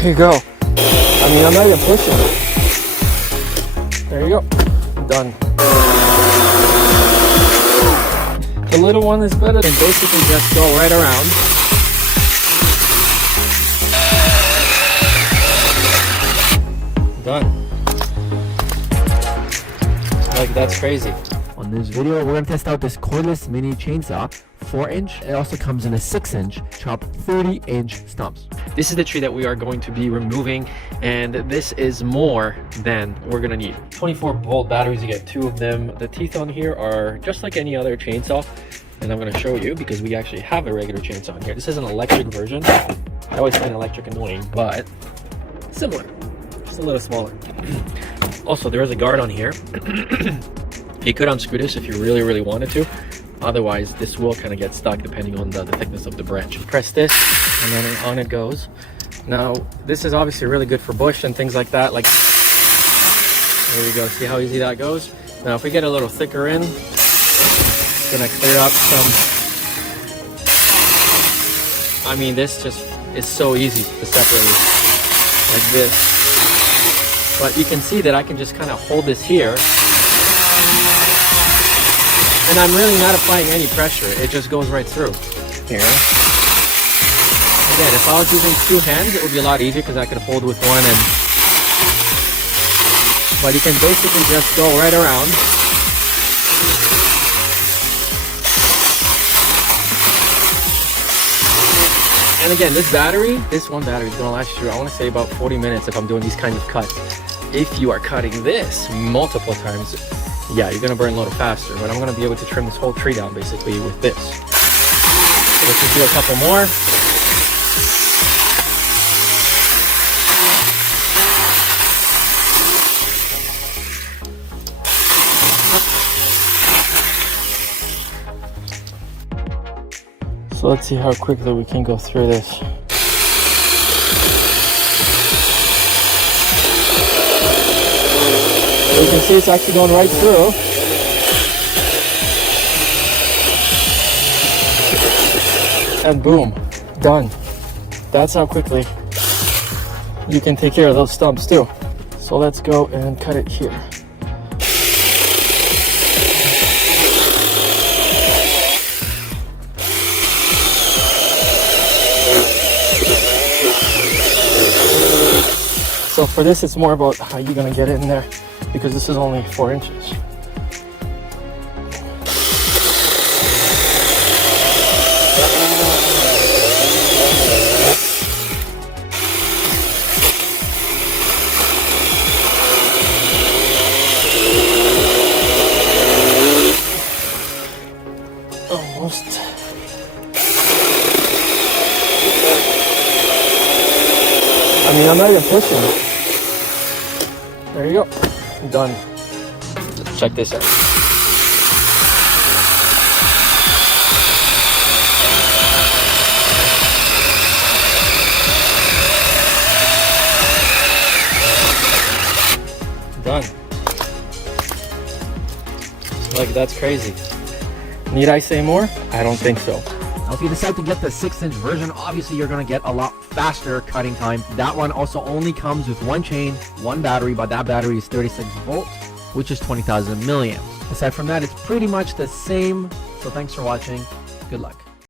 There you go. I mean, I'm not even pushing. There you go. Done. The little one is better than basically just go right around. Done. Like, that's crazy. On this video, we're gonna test out this cordless mini chainsaw, 4-inch. It also comes in a 6-inch, chop 30-inch stumps. This is the tree that we are going to be removing, and this is more than we're gonna need. 24-volt batteries, you get 2 of them. The teeth on here are just like any other chainsaw, and I'm gonna show you because we actually have a regular chainsaw in here. This is an electric version. I always find electric annoying, but similar, just a little smaller. Also, there is a guard on here. You could unscrew this if you really wanted to. Otherwise, this will kind of get stuck depending on the thickness of the branch. Press this, and then on it goes. Now, this is obviously really good for bush and things like that. Like, there you go. See how easy that goes? Now, if we get a little thicker in, it's gonna clear up some. I mean, this just is so easy to separate like this. But you can see that I can just kind of hold this here. And I'm really not applying any pressure. It just goes right through here. Again, if I was using 2 hands, it would be a lot easier because I could hold with one. But you can basically just go right around. And again, this one battery is gonna last you, I wanna say about 40 minutes if I'm doing these kinds of cuts. If you are cutting this multiple times, yeah, you're gonna burn a little faster, but I'm gonna be able to trim this whole tree down basically with this. So let's just do a couple more. So let's see how quickly we can go through this. You can see it's actually going right through. And boom, done. That's how quickly you can take care of those stumps too. So let's go and cut it here. So for this, it's more about how you're gonna get it in there, because this is only 4 inches. Almost. I mean, I'm not even pushing. There you go. Done. Check this out. Done. Like, that's crazy. Need I say more? I don't think so. Now, if you decide to get the 6-inch version, obviously you're gonna get a lot faster cutting time. That one also only comes with 1 chain, 1 battery, but that battery is 36 volts, which is 20,000 milliamps. Aside from that, it's pretty much the same. So thanks for watching. Good luck.